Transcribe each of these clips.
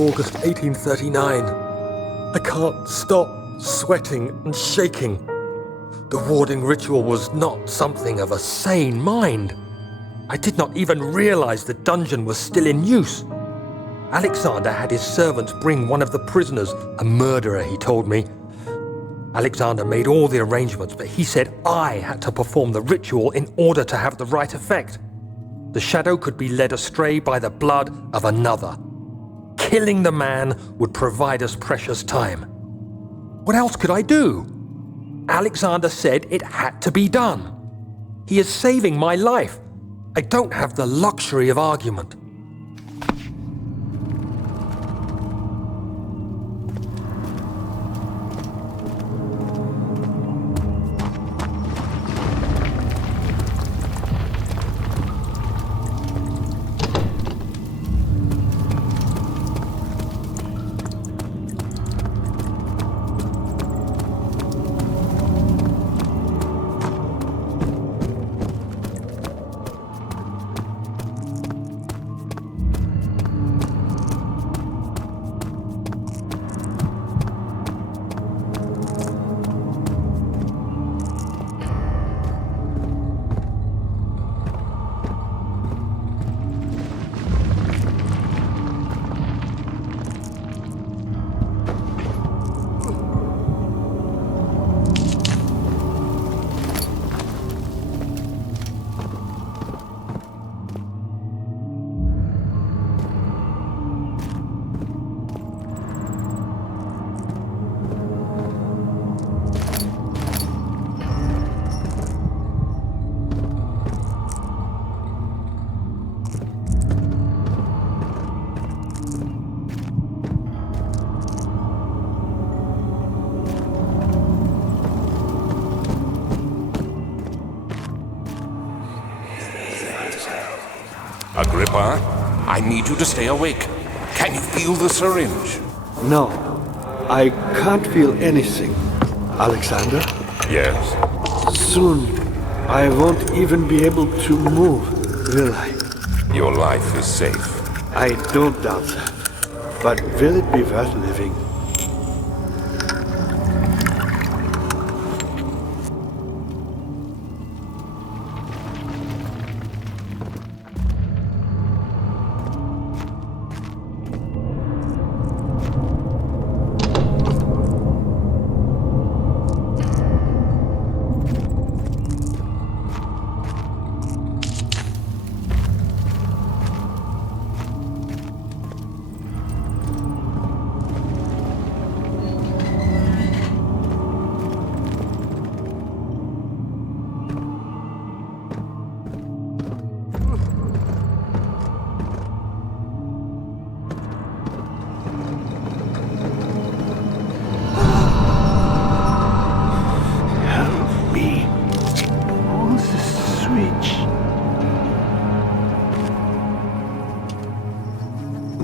August 1839. I can't stop sweating and shaking. The warding ritual was not something of a sane mind. I did not even realize the dungeon was still in use. Alexander had his servants bring one of the prisoners, a murderer, he told me. Alexander made all the arrangements, but he said I had to perform the ritual in order to have the right effect. The shadow could be led astray by the blood of another. Killing the man would provide us precious time. What else could I do? Alexander said it had to be done. He is saving my life. I don't have the luxury of argument. Agrippa, I need you to stay awake. Can you feel the syringe? No, I can't feel anything. Alexander? Yes? Soon, I won't even be able to move, will I? Your life is safe. I don't doubt that. But will it be worth living?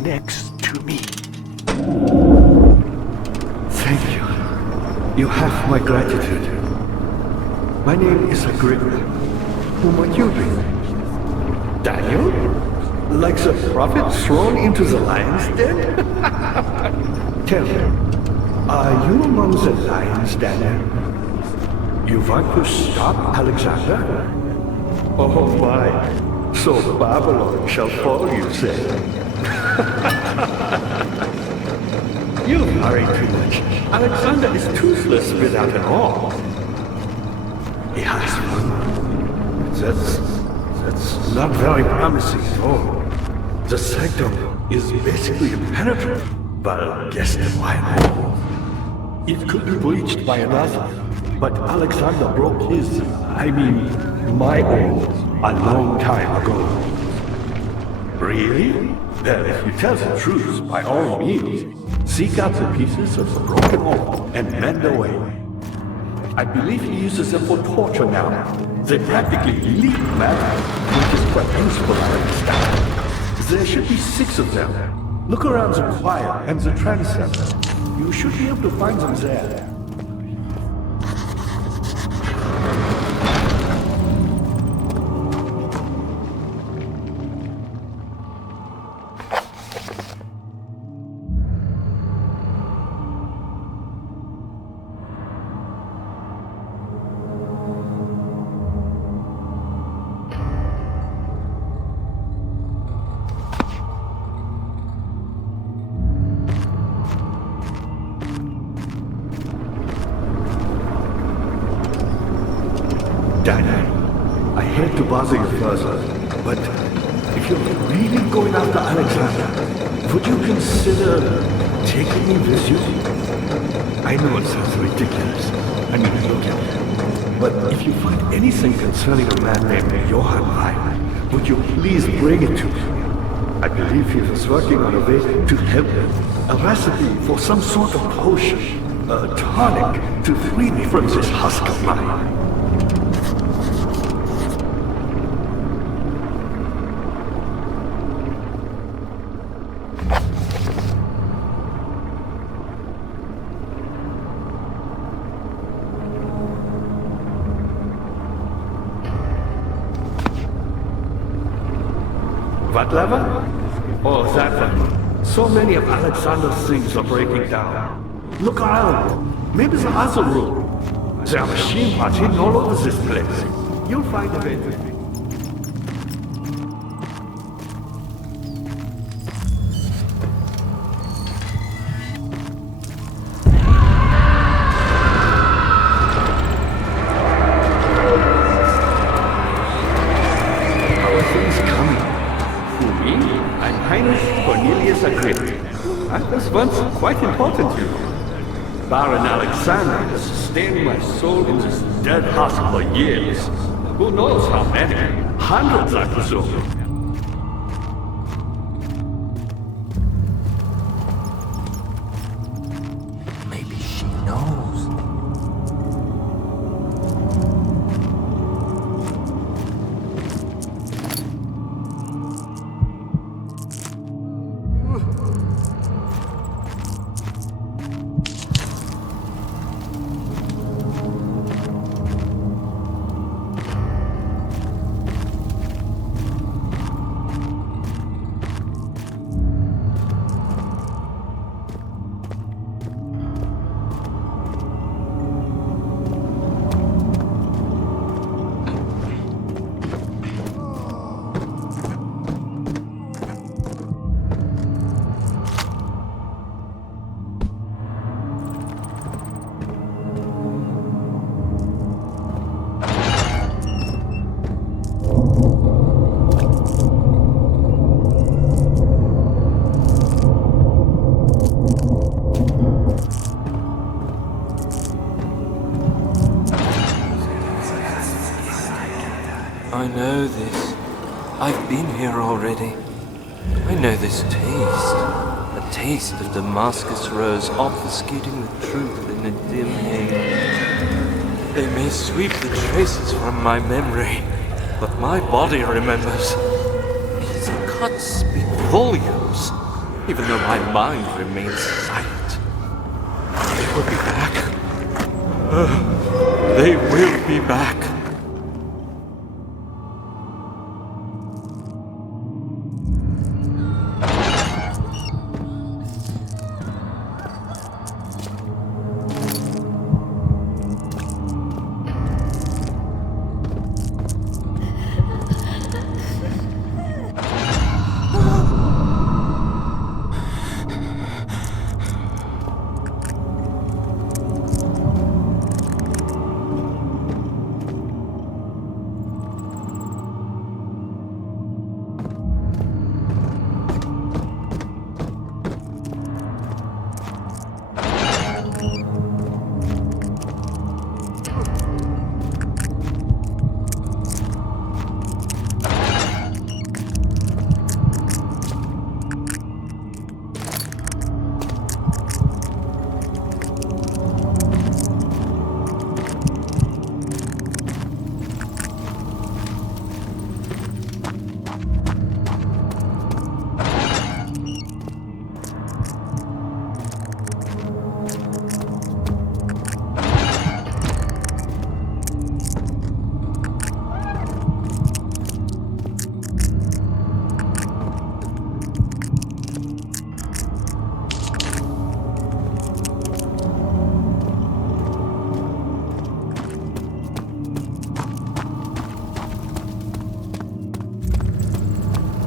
Next to me. Thank you. You have my gratitude. My name is Agrippa. Who might you be? Daniel? Like the prophet thrown into the lion's den? Tell me, are you among the lions, Daniel? You want to stop Alexander? Oh my, so Babylon shall fall, you say? You worry too much. Alexander is toothless without an arm. He has one. That's not very promising at all. The sanctum is basically impenetrable, but guess why not? It could be breached by another, but Alexander broke his, my own, a long time ago. Really? Well, if you tell the truth, by all means, seek out the pieces of the broken arm and mend away. I believe he uses them for torture now. They practically leak matter, which is quite useful, I understand. There should be 6 of them. Look around the choir and the transept. You should be able to find them there. Daniel, I hate to bother you further, but if you're really going after Alexander, would you consider taking me with you? I know it sounds ridiculous. I mean, look at me. But if you find anything concerning a man named Johann Reim, would you please bring it to me? I believe he was working on a way to help me. A recipe for some sort of potion, a tonic to free me from this husk of mine. What lever? Oh, that one. So many of Alexander's things are breaking down. Look around. Maybe the other room. There are machine parts hidden all over this place. You'll find a way to... Once quite important to you. Baron Alexander has sustained my soul in this dead husk for years. Who knows how many? Hundreds, I presume. Maybe she knows. I know this. I've been here already. I know this taste. A taste of Damascus rose obfuscating the truth in a dim haze. They may sweep the traces from my memory, but my body remembers. These cuts speak volumes, even though my mind remains silent. They will be back. They will be back.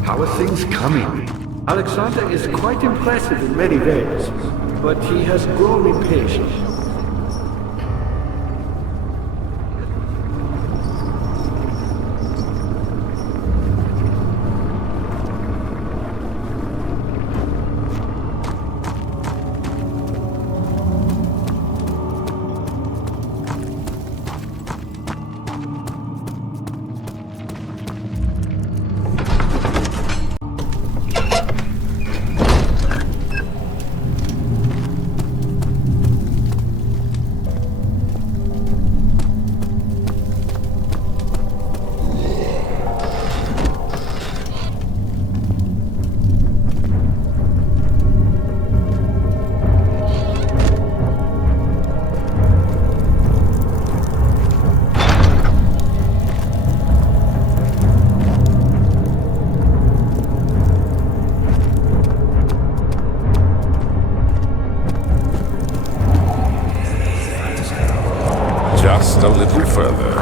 How are things coming? Alexander is quite impressive in many ways, but he has grown impatient. Just a little further.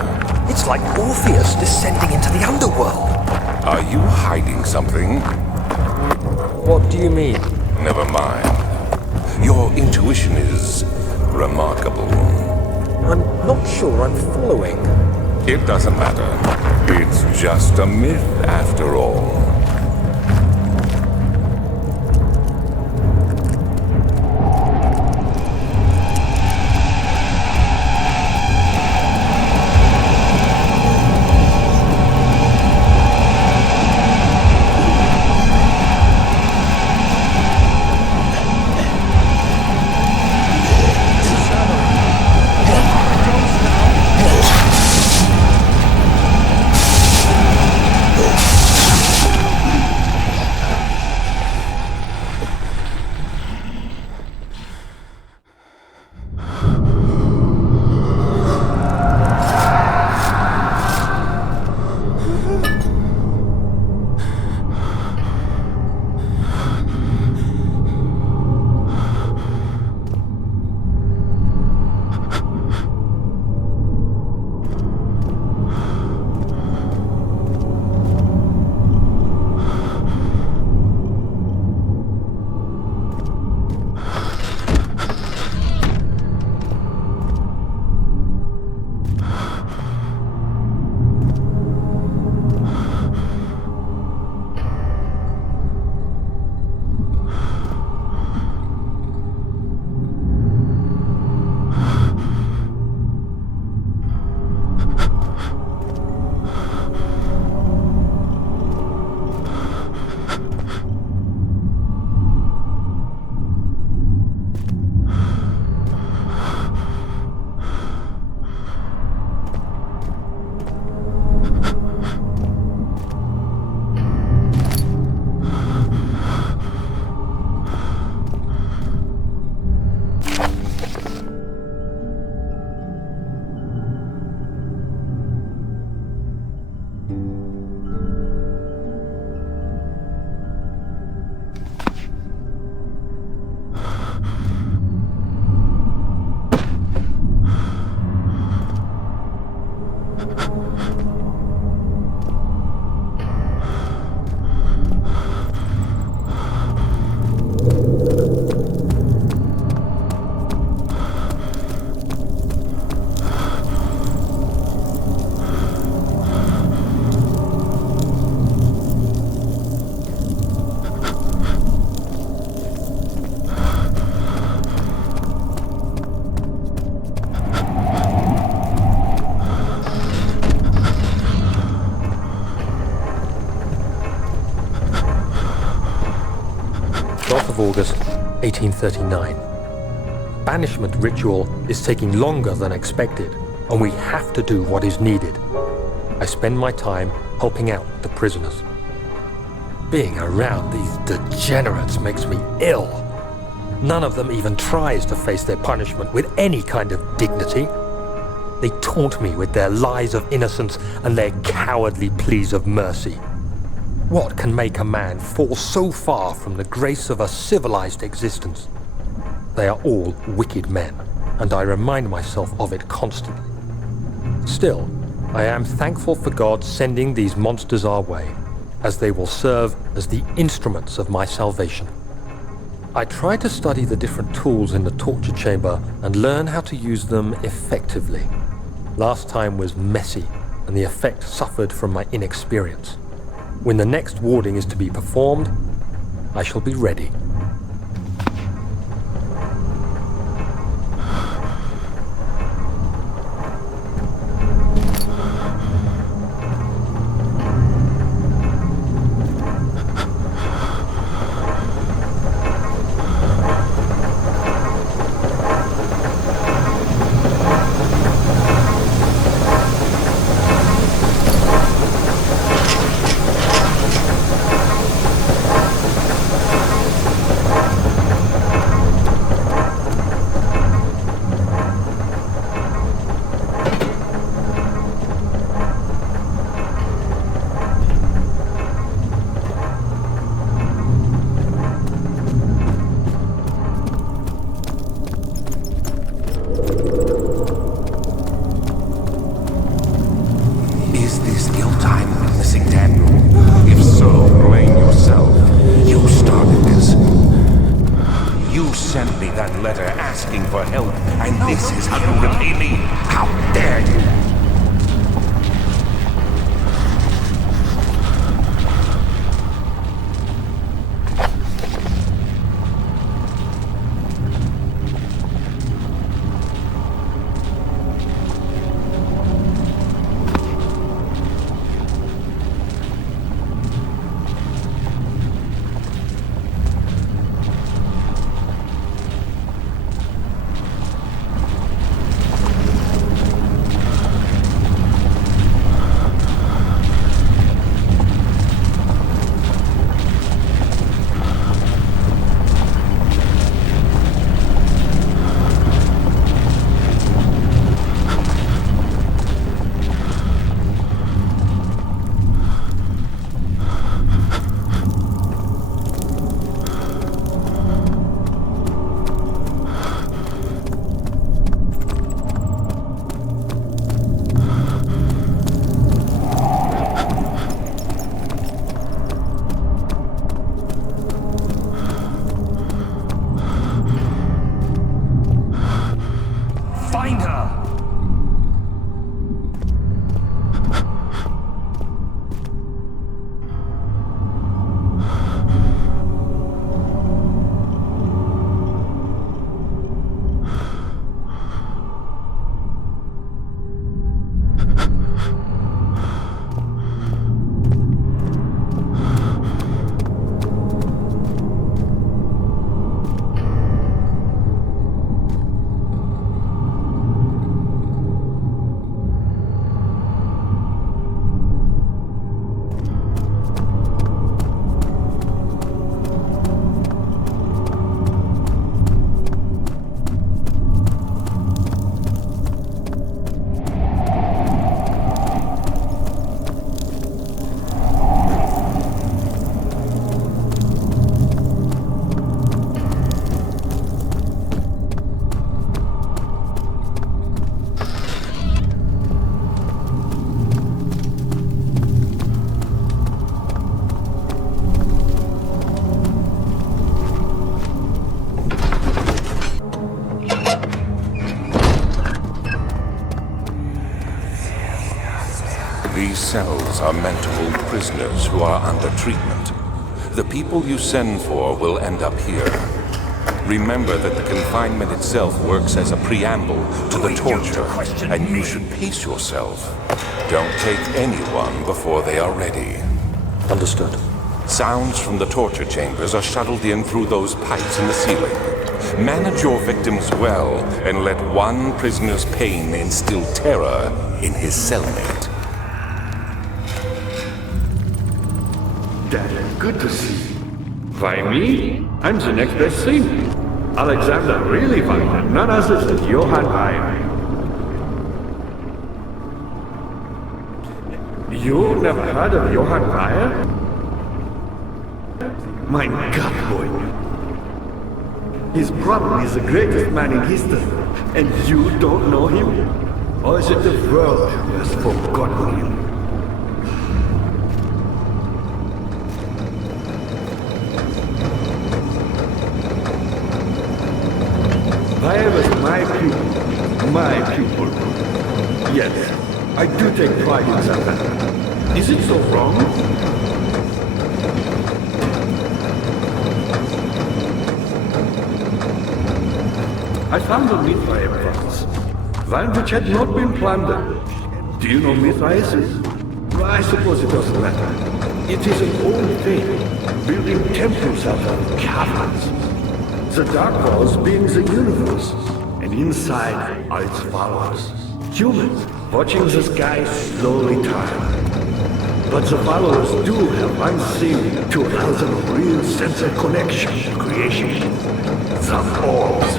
It's like Orpheus descending into the underworld. Are you hiding something? What do you mean? Never mind. Your intuition is remarkable. I'm not sure I'm following. It doesn't matter. It's just a myth after all. August 1839. Banishment ritual is taking longer than expected, and we have to do what is needed. I spend my time helping out the prisoners. Being around these degenerates makes me ill. None of them even tries to face their punishment with any kind of dignity. They taunt me with their lies of innocence and their cowardly pleas of mercy. What can make a man fall so far from the grace of a civilized existence? They are all wicked men, and I remind myself of it constantly. Still, I am thankful for God sending these monsters our way, as they will serve as the instruments of my salvation. I try to study the different tools in the torture chamber and learn how to use them effectively. Last time was messy, and the effect suffered from my inexperience. When the next warding is to be performed, I shall be ready. outsider asking for help, and this is how you repay me? How dare you! Find her! These cells are meant to hold prisoners who are under treatment. The people you send for will end up here. Remember that the confinement itself works as a preamble to the torture, and you should pace yourself. Don't take anyone before they are ready. Understood. Sounds from the torture chambers are shuttled in through those pipes in the ceiling. Manage your victims well, and let one prisoner's pain instill terror in his cellmate. Dad, good to see you. Why me? I'm the next best thing. Alexander really fine, none other than Johann Weyer. You never heard of Johann Weyer? My God, boy. He's probably the greatest man in history, and you don't know him? Or is it the world has forgotten him? Weyer was my pupil. Yes, I do take pride in that. Is it so wrong? I found a Mithraeum once, one which had not been plundered. Do you know Mithraeus is? I suppose it doesn't matter. It is an old thing, building temples out of caverns. The dark walls being the universe, and inside are its followers. Humans, watching the sky slowly turn. But the followers do have one thing to allow them a real sense of connection to creation. The orbs.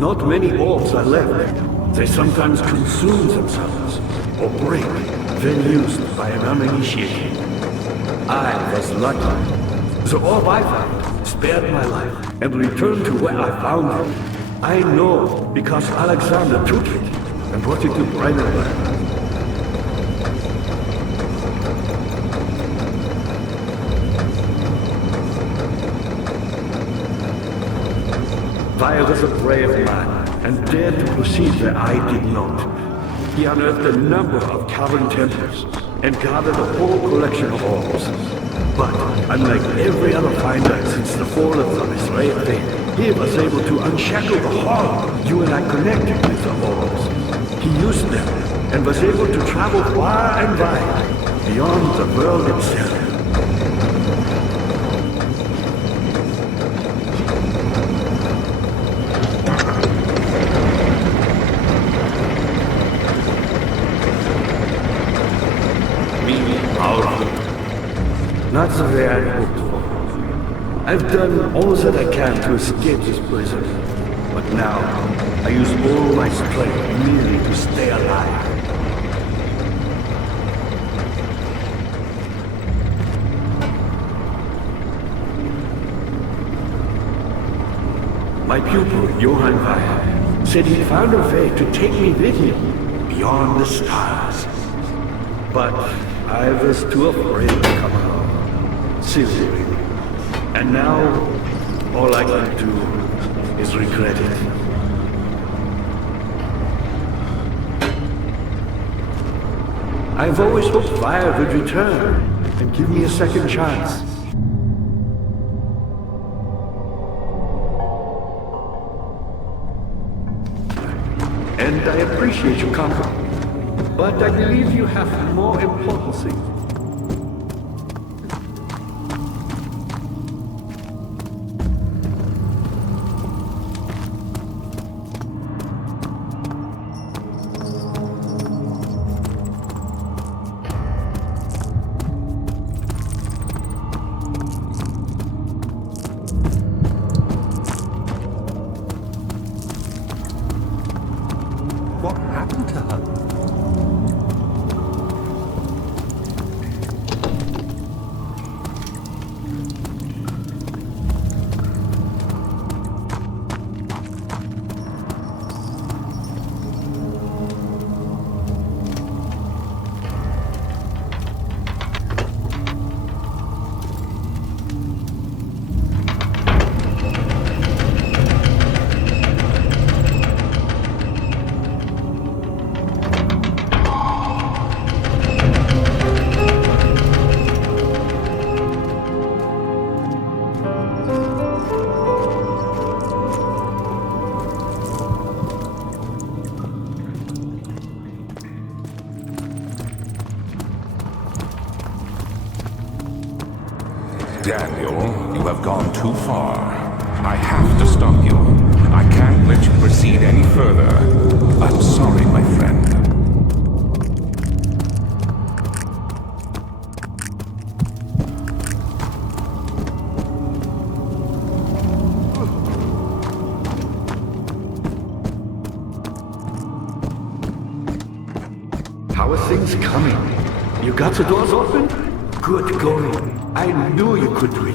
Not many orbs are left. They sometimes consume themselves, or break, then used by an uninitiated. I was lucky. The orb I found spared my life and returned to where I found it. I know because Alexander took it. and brought it to Brennerland. Vire was a brave man and dared to proceed where I did not. He unearthed a number of cavern temples and gathered a whole collection of orbs. But unlike every other finder since the fall of the Israeli, he was able to unshackle the horror you and I connected with the orbs. He used them and was able to travel far and wide, beyond the world itself. Not the way I hoped for. I've done all that I can to escape this prison. But now, I use all my strength merely to stay alive. My pupil, Johann Weyer, said he found a way to take me with him beyond the stars. But I was too afraid to come along. Seriously. And now, all I can do is regret it. I've always hoped Fire would return and give me a second chance. And I appreciate your comfort. But I believe you have more important things. What happened to her? Daniel, you have gone too far. I have to stop you. I can't let you proceed any further. I'm sorry, my friend. How are things coming? You got the doors open? Good going. I knew you could do it.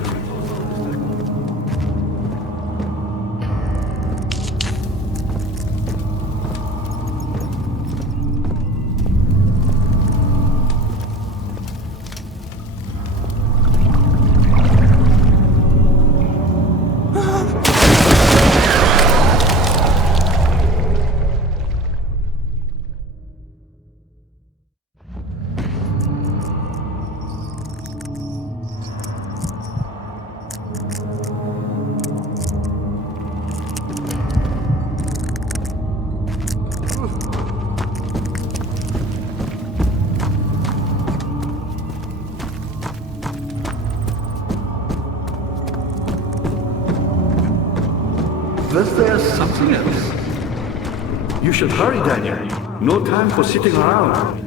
Was there something else? You should hurry, Daniel. No time for sitting around.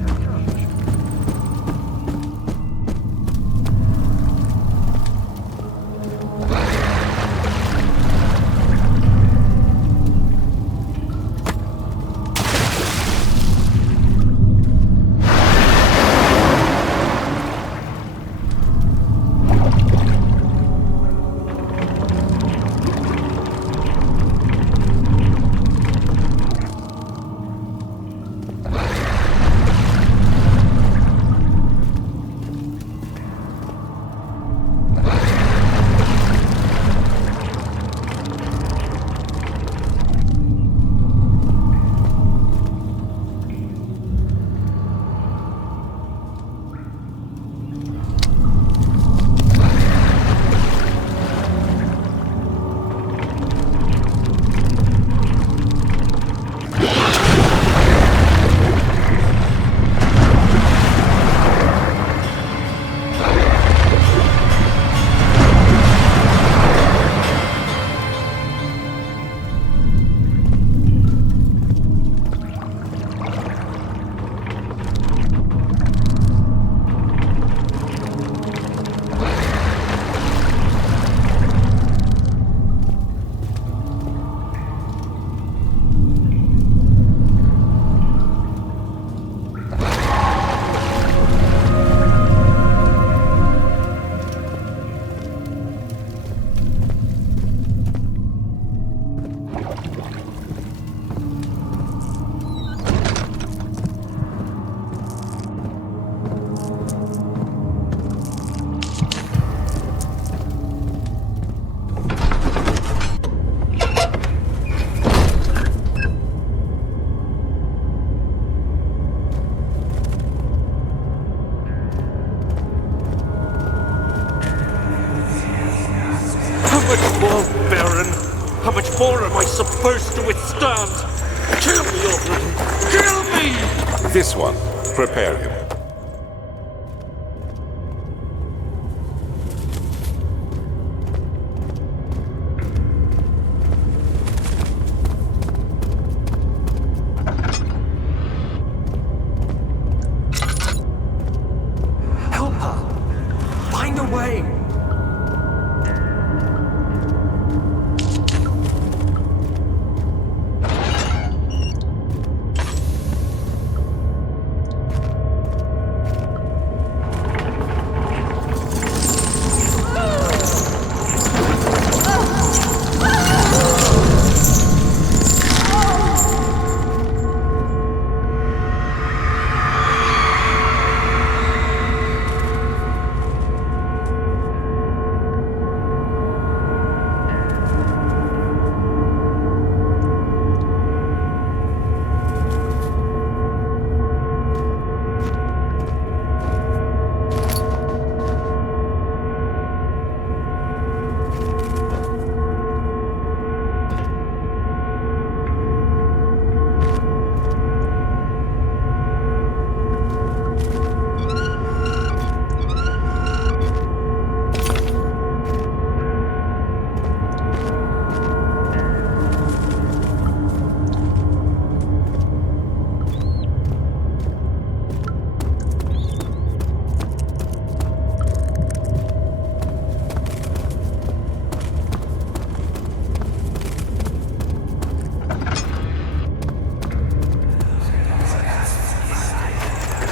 more am I supposed to withstand? Kill me already! Kill me! This one. Prepare him. Help her! Find a way!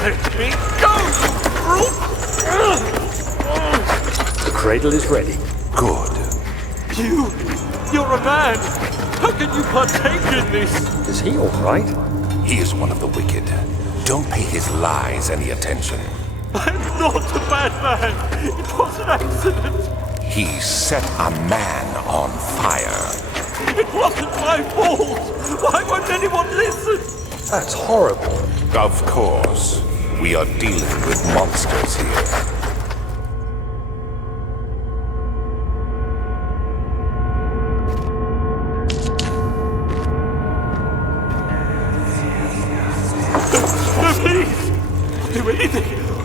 Let me go! The cradle is ready. Good. You're a man! How can you partake in this? Is he all right? He is one of the wicked. Don't pay his lies any attention. I'm not a bad man! It was an accident! He set a man on fire. It wasn't my fault! Why won't anyone listen? That's horrible. Of course. We are dealing with monsters here. No, please! I'll do anything!